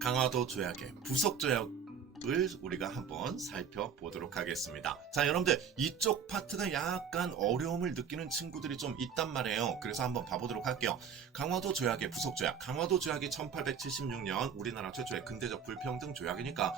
강화도 조약의 부속 조약을 우리가 한번 살펴보도록 하겠습니다. 자, 여러분들 이쪽 파트가 약간 어려움을 느끼는 친구들이 좀 있단 말이에요. 그래서 한번 봐보도록 할게요. 강화도 조약의 부속 조약. 강화도 조약이 1876년 우리나라 최초의 근대적 불평등 조약이니까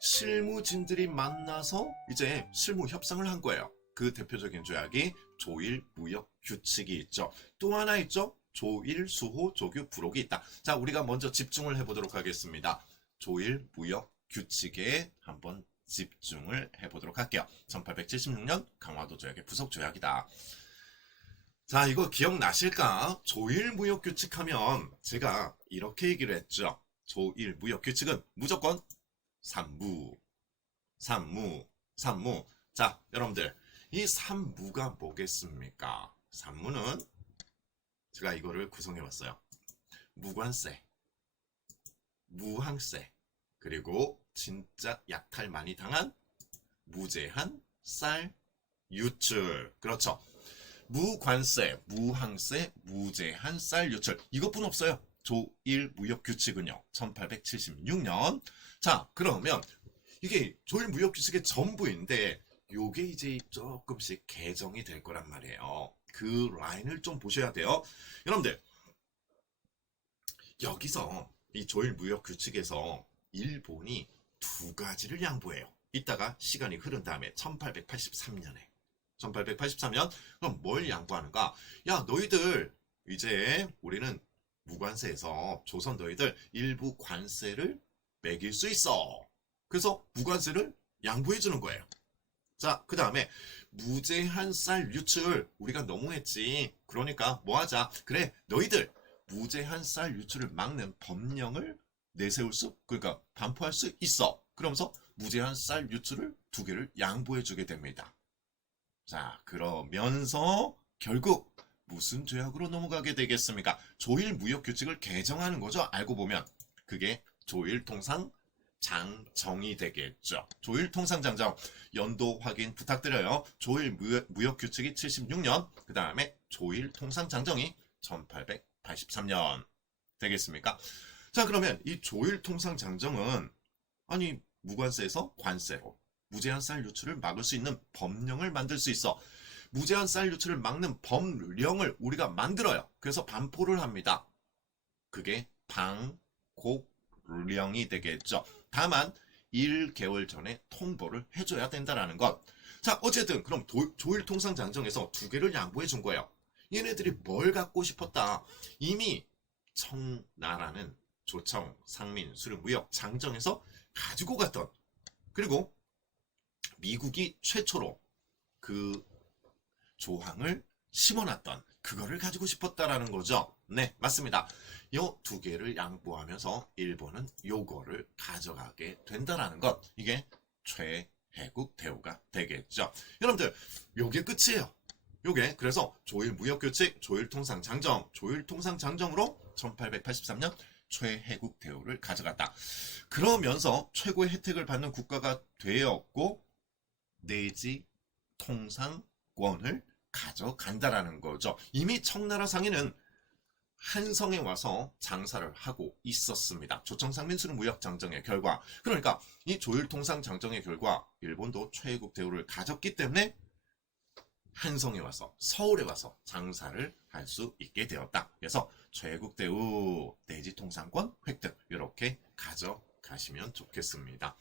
실무진들이 만나서 이제 실무 협상을 한 거예요. 그 대표적인 조약이 조일 무역 규칙이 있죠. 또 하나 있죠. 조일, 수호, 조규, 부록이 있다. 자, 우리가 먼저 집중을 해보도록 하겠습니다. 조일 무역 규칙에 한번 집중을 해보도록 할게요. 1876년 강화도 조약의 부속 조약이다. 자, 이거 기억나실까? 조일 무역 규칙 하면 제가 이렇게 얘기를 했죠. 조일 무역 규칙은 무조건 산무. 자, 여러분들 이 산무가 뭐겠습니까? 산무는 제가 이거를 구성해봤어요. 무관세, 무항세, 그리고 진짜 약탈 많이 당한 무제한 쌀 유출. 그렇죠. 무관세, 무항세, 무제한 쌀 유출. 이것뿐 없어요. 조일 무역 규칙은요. 1876년. 자, 그러면 이게 조일 무역 규칙의 전부인데 요게 이제 조금씩 개정이 될 거란 말이에요. 그 라인을 좀 보셔야 돼요. 여러분들 여기서 이 조일 무역 규칙에서 일본이 두 가지를 양보해요. 이따가 시간이 흐른 다음에 1883년 그럼 뭘 양보하는가? 야, 너희들 이제 우리는 무관세에서 조선 너희들 일부 관세를 매길 수 있어. 그래서 무관세를 양보해 주는 거예요. 자, 그 다음에 무제한 쌀 유출. 우리가 너무했지. 그러니까 뭐 하자. 그래, 너희들 무제한 쌀 유출을 막는 법령을 내세울 수, 그러니까 반포할 수 있어. 그러면서 무제한 쌀 유출을 두 개를 양보해 주게 됩니다. 자, 그러면서 결국 무슨 조약으로 넘어가게 되겠습니까? 조일 무역 규칙을 개정하는 거죠. 알고 보면 그게 조일 통상 장정이 되겠죠. 조일 통상 장정 연도 확인 부탁드려요. 조일 무역 규칙이 76년, 그 다음에 조일 통상 장정이 1883년 되겠습니까? 자, 그러면 이 조일 통상 장정은 아니 무관세에서 관세로 무제한 쌀 유출을 막을 수 있는 법령을 만들 수 있어. 무제한 쌀 유출을 막는 법령을 우리가 만들어요. 그래서 반포를 합니다. 그게 방곡령이 되겠죠. 다만 1개월 전에 통보를 해줘야 된다는 것. 자, 어쨌든 그럼 조일 통상 장정에서 두 개를 양보해 준 거예요. 얘네들이 뭘 갖고 싶었다. 이미 청나라는 조청, 상민, 수령, 무역, 장정에서 가지고 갔던, 그리고 미국이 최초로 그 조항을 심어놨던 그거를 가지고 싶었다라는 거죠. 네, 맞습니다. 요 두 개를 양보하면서 일본은 요거를 가져가게 된다라는 것. 이게 최혜국 대우가 되겠죠. 여러분들, 요게 끝이에요. 요게 그래서 조일 무역규칙, 조일통상 장정, 조일통상 장정으로 1883년 최혜국 대우를 가져갔다. 그러면서 최고의 혜택을 받는 국가가 되었고 내지 통상권을 가져간다라는 거죠. 이미 청나라 상인은 한성에 와서 장사를 하고 있었습니다. 조청상민수령 무역장정의 결과. 그러니까 이 조일통상 장정의 결과 일본도 최혜국 대우를 가졌기 때문에 한성에 와서, 서울에 와서 장사를 할 수 있게 되었다. 그래서 최혜국 대우 내지 통상권 획득 이렇게 가져가시면 좋겠습니다.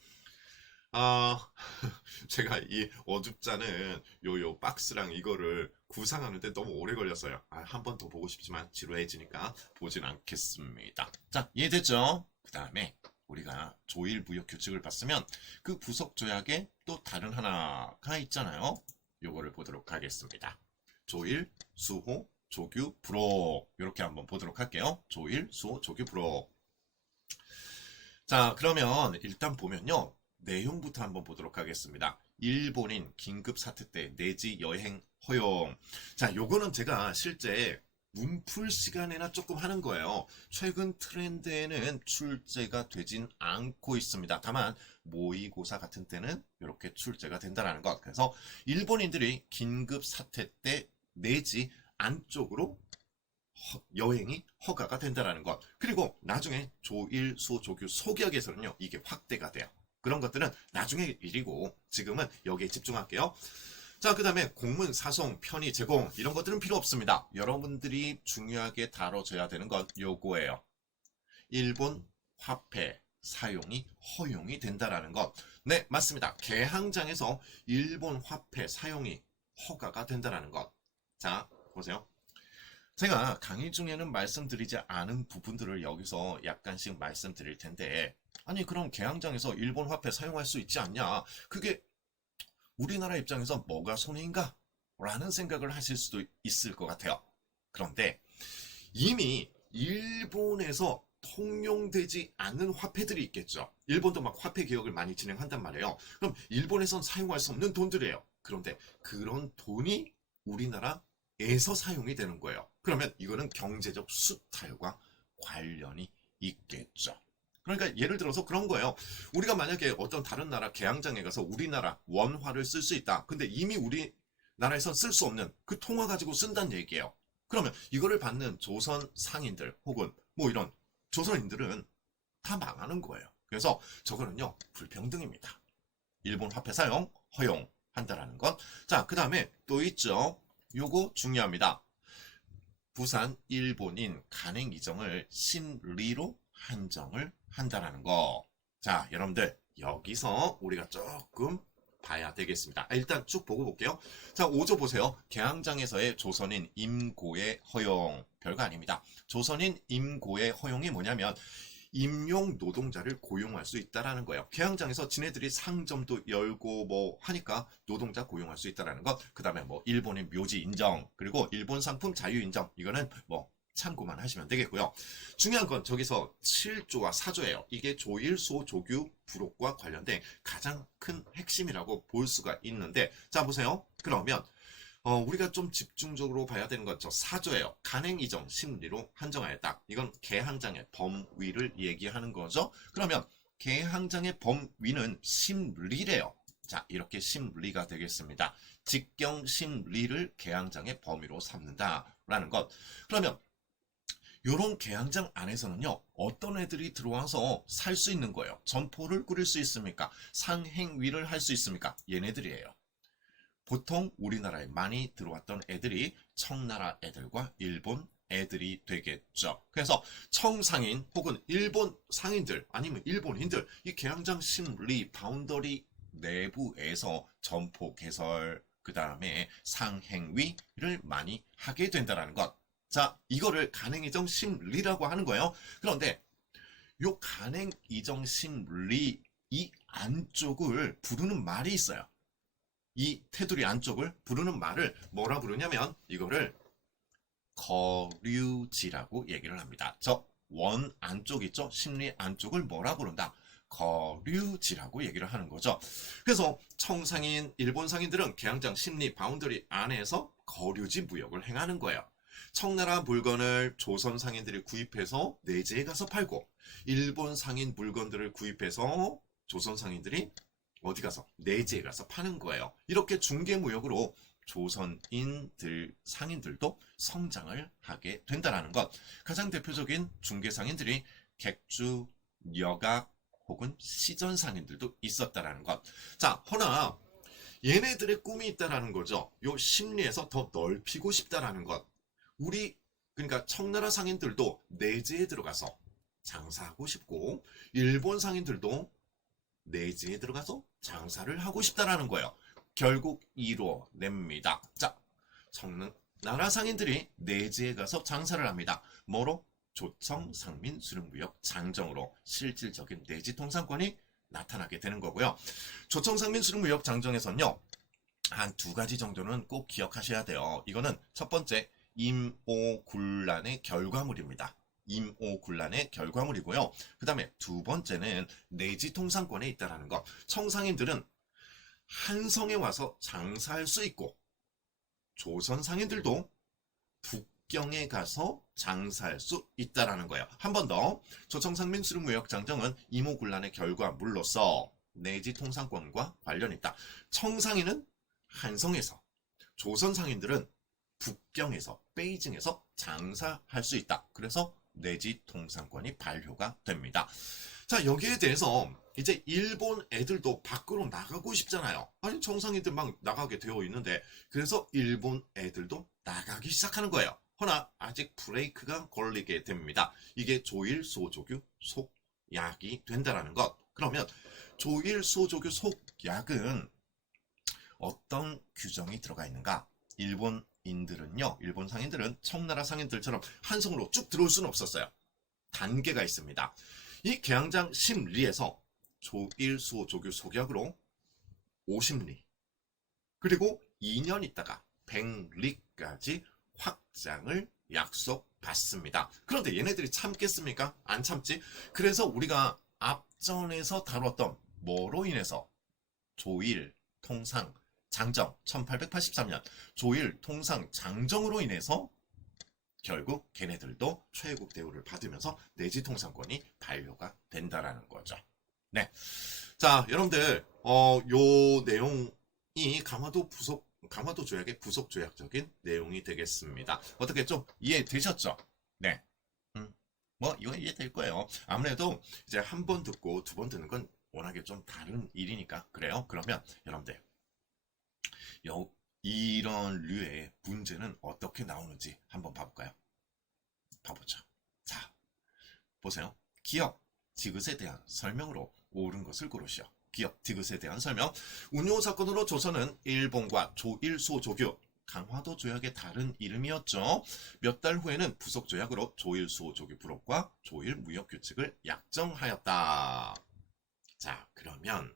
제가 이 어줍잖은 요 박스랑 이거를 구상하는데 너무 오래 걸렸어요. 한 번 더 보고 싶지만 지루해지니까 보진 않겠습니다. 자, 이해됐죠? 그 다음에 우리가 조일 무역 규칙을 봤으면 그 부속 조약에 또 다른 하나가 있잖아요. 요거를 보도록 하겠습니다. 조일, 수호, 조규, 부록 이렇게 한번 보도록 할게요. 조일, 수호, 조규, 부록. 자, 그러면 일단 보면요. 내용부터 한번 보도록 하겠습니다. 일본인 긴급 사태 때 내지 여행 허용. 자, 요거는 제가 실제 문풀 시간에나 조금 하는 거예요. 최근 트렌드에는 출제가 되진 않고 있습니다. 다만 모의고사 같은 때는 이렇게 출제가 된다는 것. 그래서 일본인들이 긴급 사태 때 내지 안쪽으로 여행이 허가가 된다라는 것. 그리고 나중에 조일, 수, 조규, 소기역에서는요, 이게 확대가 돼요. 그런 것들은 나중에 일이고 지금은 여기에 집중할게요. 자, 그 다음에 공문, 사송, 편의, 제공 이런 것들은 필요 없습니다. 여러분들이 중요하게 다뤄줘야 되는 건 요거예요. 일본 화폐 사용이 허용이 된다라는 것. 네, 맞습니다. 개항장에서 일본 화폐 사용이 허가가 된다라는 것. 자, 보세요. 제가 강의 중에는 말씀드리지 않은 부분들을 여기서 약간씩 말씀드릴 텐데, 아니 그럼 개항장에서 일본 화폐 사용할 수 있지 않냐? 그게 우리나라 입장에서 뭐가 손해인가? 라는 생각을 하실 수도 있을 것 같아요. 그런데 이미 일본에서 통용되지 않는 화폐들이 있겠죠. 일본도 막 화폐 개혁을 많이 진행한단 말이에요. 그럼 일본에선 사용할 수 없는 돈들이에요. 그런데 그런 돈이 우리나라에서 사용이 되는 거예요. 그러면 이거는 경제적 수탈과 관련이 있겠죠. 그러니까 예를 들어서 그런 거예요. 우리가 만약에 어떤 다른 나라 개항장에 가서 우리나라 원화를 쓸 수 있다. 근데 이미 우리나라에선 쓸 수 없는 그 통화 가지고 쓴다는 얘기예요. 그러면 이거를 받는 조선 상인들 혹은 뭐 이런 조선인들은 다 망하는 거예요. 그래서 저거는요, 불평등입니다. 일본 화폐 사용 허용한다라는 것. 자, 그 다음에 또 있죠. 요거 중요합니다. 부산 일본인 간행 이정을 심리로 한정을 한다라는 거. 자, 여러분들 여기서 우리가 조금 봐야 되겠습니다. 일단 쭉 보고 볼게요. 자, 5조 보세요. 개항장에서의 조선인 임고의 허용. 별거 아닙니다. 조선인 임고의 허용이 뭐냐면 임용 노동자를 고용할 수 있다라는 거예요. 개항장에서 지네들이 상점도 열고 뭐 하니까 노동자 고용할 수 있다라는 것. 그 다음에 뭐 일본의 묘지 인정, 그리고 일본 상품 자유 인정. 이거는 뭐 참고만 하시면 되겠고요. 중요한 건 저기서 7조와 4조예요. 이게 조일소 조규 부록과 관련된 가장 큰 핵심이라고 볼 수가 있는데, 자 보세요. 그러면 우리가 좀 집중적으로 봐야 되는 건 저 4조예요. 간행 이정 심리로 한정하였다. 이건 개항장의 범위를 얘기하는 거죠. 그러면 개항장의 범위는 심리래요. 자, 이렇게 심리가 되겠습니다. 직경 심리를 개항장의 범위로 삼는다라는 것. 그러면 요런 개항장 안에서는요, 어떤 애들이 들어와서 살 수 있는 거예요. 점포를 꾸릴 수 있습니까? 상행위를 할 수 있습니까? 얘네들이에요. 보통 우리나라에 많이 들어왔던 애들이 청나라 애들과 일본 애들이 되겠죠. 그래서 청상인 혹은 일본 상인들 아니면 일본인들, 이 개항장 심리 바운더리 내부에서 점포 개설, 그 다음에 상행위를 많이 하게 된다는 것. 자, 이거를 간행이정 심리라고 하는 거예요. 그런데 요 간행이정 심리 이 안쪽을 부르는 말이 있어요. 이 테두리 안쪽을 부르는 말을 뭐라 부르냐면 이거를 거류지라고 얘기를 합니다. 저 원 안쪽 있죠? 심리 안쪽을 뭐라 부른다? 거류지라고 얘기를 하는 거죠. 그래서 청상인, 일본 상인들은 개항장 심리 바운더리 안에서 거류지 무역을 행하는 거예요. 청나라 물건을 조선 상인들이 구입해서 내지에 가서 팔고, 일본 상인 물건들을 구입해서 조선 상인들이 어디 가서 내지에 가서 파는 거예요. 이렇게 중개무역으로 조선인들, 상인들도 성장을 하게 된다는 것. 가장 대표적인 중개상인들이 객주, 여각 혹은 시전 상인들도 있었다는 것. 자, 허나 얘네들의 꿈이 있다는 거죠. 요 심리에서 더 넓히고 싶다는 것. 그러니까 청나라 상인들도 내지에 들어가서 장사하고 싶고, 일본 상인들도 내지에 들어가서 장사를 하고 싶다라는 거예요. 결국 이루어냅니다. 자, 청나라 상인들이 내지에 가서 장사를 합니다. 뭐로? 조청, 상민, 수령무역, 장정으로 실질적인 내지 통상권이 나타나게 되는 거고요. 조청, 상민, 수령무역, 장정에서는요, 한 두 가지 정도는 꼭 기억하셔야 돼요. 이거는 첫 번째, 임오군란의 결과물입니다. 임오군란의 결과물이고요. 그 다음에 두 번째는 내지 통상권에 있다는 것. 청상인들은 한성에 와서 장사할 수 있고, 조선 상인들도 북경에 가서 장사할 수 있다는 거예요. 한 번 더, 조청상민 수령무역장정은 임오군란의 결과물로서 내지 통상권과 관련이 있다. 청상인은 한성에서, 조선 상인들은 북경에서, 베이징에서 장사할 수 있다. 그래서 내지 통상권이 발효가 됩니다. 자, 여기에 대해서 이제 일본 애들도 밖으로 나가고 싶잖아요. 아니, 정상인들 막 나가게 되어 있는데, 그래서 일본 애들도 나가기 시작하는 거예요. 허나 아직 브레이크가 걸리게 됩니다. 이게 조일수호조규 속약이 된다라는 것. 그러면 조일수호조규 속약은 어떤 규정이 들어가 있는가? 일본인들은요, 일본 상인들은 청나라 상인들처럼 한 성으로 쭉 들어올 수는 없었어요. 단계가 있습니다. 이 계양장 10리에서 조일수호조규 속약으로 50리, 그리고 2년 있다가 100리까지 확장을 약속받습니다. 그런데 얘네들이 참겠습니까? 안 참지? 그래서 우리가 앞전에서 다뤘던 뭐로 인해서 조일, 통상, 장정 1883년 조일, 통상, 장정으로 인해서 결국 걔네들도 최애국 대우를 받으면서 내지 통상권이 반려가 된다라는 거죠. 네. 자, 여러분들, 요 내용이 강화도 조약의 부속 조약적인 내용이 되겠습니다. 어떻게 좀 이해되셨죠? 네. 뭐, 이거 이해될 거예요. 아무래도 이제 한 번 듣고 두 번 듣는 건 워낙에 좀 다른 일이니까. 그래요? 그러면 여러분들, 이런 류의 문제는 어떻게 나오는지 한번 봐볼까요? 봐보죠. 자, 보세요. 기억, 디귿에 대한 설명으로 옳은 것을 고르시오. 기억, 디귿에 대한 설명. 운용 사건으로 조선은 일본과 조일수호조규, 강화도 조약의 다른 이름이었죠. 몇 달 후에는 부속 조약으로 조일수호조규 부록과 조일무역규칙을 약정하였다. 자, 그러면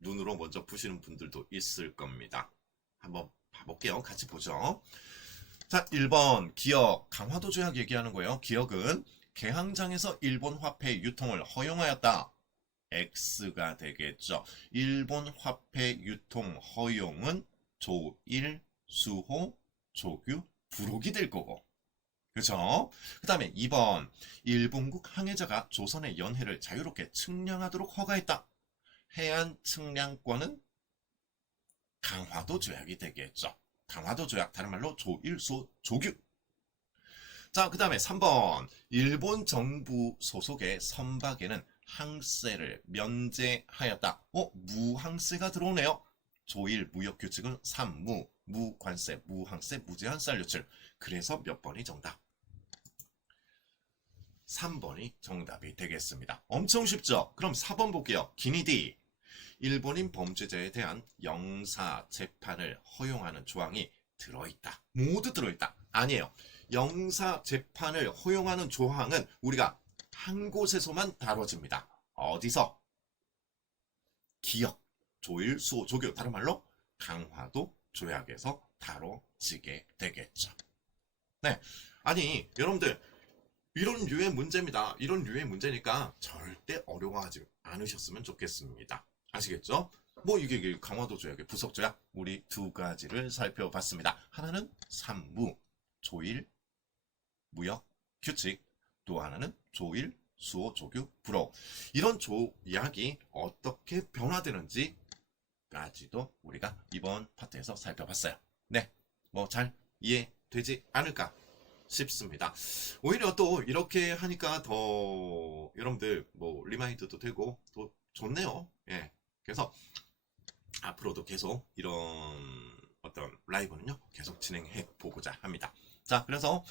눈으로 먼저 푸시는 분들도 있을 겁니다. 한번 봐볼게요. 같이 보죠. 자, 1번 기억, 강화도 조약 얘기하는 거예요. 기억은 개항장에서 일본 화폐 유통을 허용하였다. X가 되겠죠. 일본 화폐 유통 허용은 조일, 수호, 조규, 부록이 될 거고. 그렇죠? 그 다음에 2번 일본국 항해자가 조선의 연해를 자유롭게 측량하도록 허가했다. 해안 측량권은 강화도 조약이 되겠죠. 강화도 조약, 다른 말로 조일수 조규. 자, 그 다음에 3번 일본 정부 소속의 선박에는 항세를 면제하였다. 무항세가 들어오네요. 조일 무역규칙은 3무, 무관세, 무항세, 무제한 쌀 유출. 그래서 몇 번이 정답? 3번이 정답이 되겠습니다. 엄청 쉽죠? 그럼 4번 볼게요. 기니디. 일본인 범죄자에 대한 영사 재판을 허용하는 조항이 들어있다. 모두 들어있다. 아니에요. 영사 재판을 허용하는 조항은 우리가 한 곳에서만 다뤄집니다. 어디서? 기억, 조일, 수호, 조교, 다른 말로 강화도 조약에서 다뤄지게 되겠죠. 네, 아니 여러분들 이런 류의 문제입니다. 이런 류의 문제니까 절대 어려워하지 않으셨으면 좋겠습니다. 아시겠죠? 뭐 이게 강화도 조약의 부속 조약 우리 두 가지를 살펴봤습니다. 하나는 산무, 조일, 무역, 규칙, 또 하나는 조일, 수호, 조규, 불호. 이런 조약이 어떻게 변화되는지까지도 우리가 이번 파트에서 살펴봤어요. 네, 뭐 잘 이해되지 않을까 싶습니다. 오히려 또 이렇게 하니까 더 여러분들 뭐 리마인드도 되고 또 좋네요. 예. 그래서 앞으로도 계속 이런 어떤 라이브는요 계속 진행해 보고자 합니다. 자, 그래서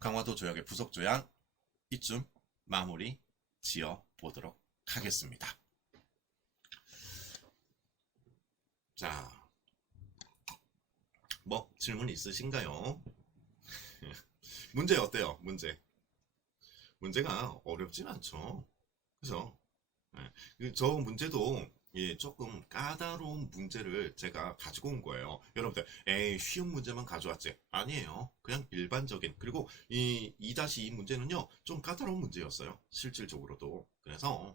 강화도 조약의 부속 조약 이쯤 마무리 지어 보도록 하겠습니다. 자, 뭐 질문 있으신가요? 문제 어때요? 문제가 어렵진 않죠. 그죠? 네. 저 문제도 조금 까다로운 문제를 제가 가지고 온 거예요. 여러분들, 에이, 쉬운 문제만 가져왔지. 아니에요. 그냥 일반적인. 그리고 이 2-2 문제는요, 좀 까다로운 문제였어요. 실질적으로도. 그래서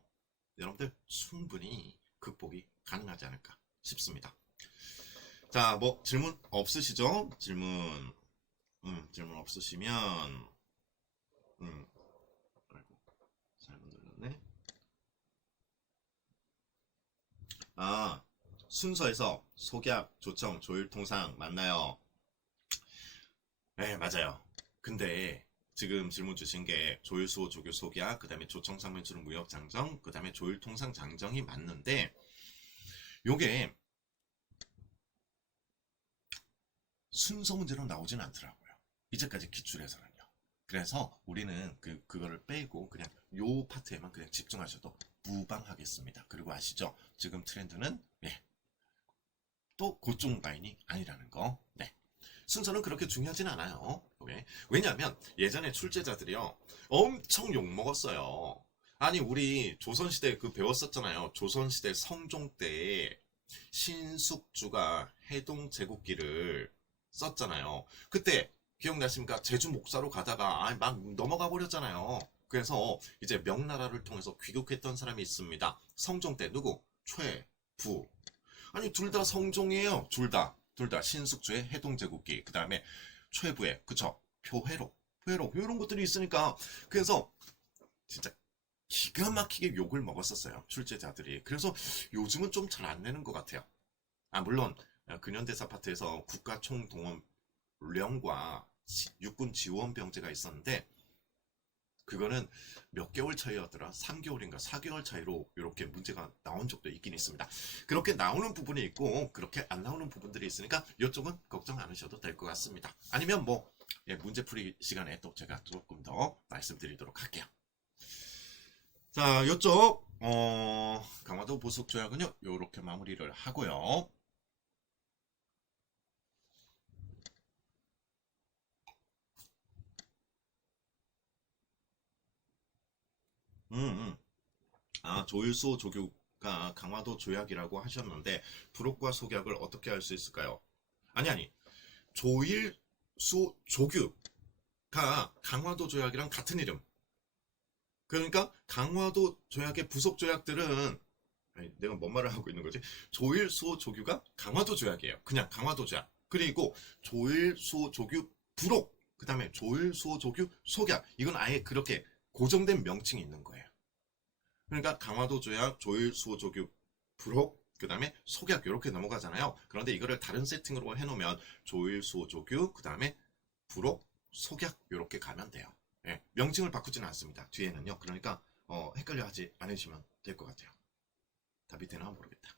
여러분들 충분히 극복이 가능하지 않을까 싶습니다. 자, 뭐 질문 없으시죠? 질문 없으시면, 아이고, 잘못 눌렀네. 아, 순서에서 속약, 조청, 조율, 통상 맞나요? 네, 맞아요. 근데 지금 질문 주신 게 조일수호 조교 속약, 그 다음에 조청상면주름 무역장정, 그 다음에 조일통상장정이 맞는데 요게 순서 문제로 나오진 않더라고요. 이제까지 기출에서는요. 그래서 우리는 그거를 빼고 그냥 요 파트에만 그냥 집중하셔도 무방하겠습니다. 그리고 아시죠? 지금 트렌드는 또 그쪽 라인이 아니라는 거. 네. 순서는 그렇게 중요하진 않아요. 왜? 왜냐하면 예전에 출제자들이요 엄청 욕 먹었어요. 아니 우리 조선시대 배웠었잖아요. 조선시대 성종 때 신숙주가 해동 제국기를 썼잖아요. 그때 기억나십니까? 제주 목사로 가다가 막 넘어가 버렸잖아요. 그래서 이제 명나라를 통해서 귀국했던 사람이 있습니다. 성종 때 누구? 최부. 아니 둘 다 성종이에요. 둘 다 신숙주의 해동제국기, 그 다음에 최부의 그쵸 표회로 이런 것들이 있으니까 그래서 진짜 기가 막히게 욕을 먹었었어요, 출제자들이. 그래서 요즘은 좀 잘 안 내는 것 같아요. 물론 근현대사 파트에서 국가총동원령과 육군 지원병제가 있었는데 그거는 몇 개월 차이였더라? 3개월인가 4개월 차이로 이렇게 문제가 나온 적도 있긴 있습니다. 그렇게 나오는 부분이 있고 그렇게 안 나오는 부분들이 있으니까 이쪽은 걱정 안 하셔도 될 것 같습니다. 아니면 문제풀이 시간에 또 제가 조금 더 말씀드리도록 할게요. 자, 이쪽 강화도 보석조약은요 이렇게 마무리를 하고요. 음, 음. 조일수 조교가 강화도 조약이라고 하셨는데 부록과 속약을 어떻게 할 수 있을까요? 아니 조일수 조교가 강화도 조약이랑 같은 이름. 그러니까 강화도 조약의 부속 조약들은 내가 뭔 말을 하고 있는 거지? 조일수 조교가 강화도 조약이에요. 그냥 강화도 조약. 그리고 조일수 조교 부록, 그 다음에 조일수 조교 속약. 이건 아예 그렇게 고정된 명칭이 있는 거예요. 그러니까 강화도 조약, 조일수 조교 부록, 그 다음에 속약 이렇게 넘어가잖아요. 그런데 이거를 다른 세팅으로 해놓으면 조일수 조교, 그 다음에 부록, 속약 이렇게 가면 돼요. 명칭을 바꾸지는 않습니다. 뒤에는요. 그러니까 헷갈려 하지 않으시면 될 것 같아요. 답이 되나 모르겠다.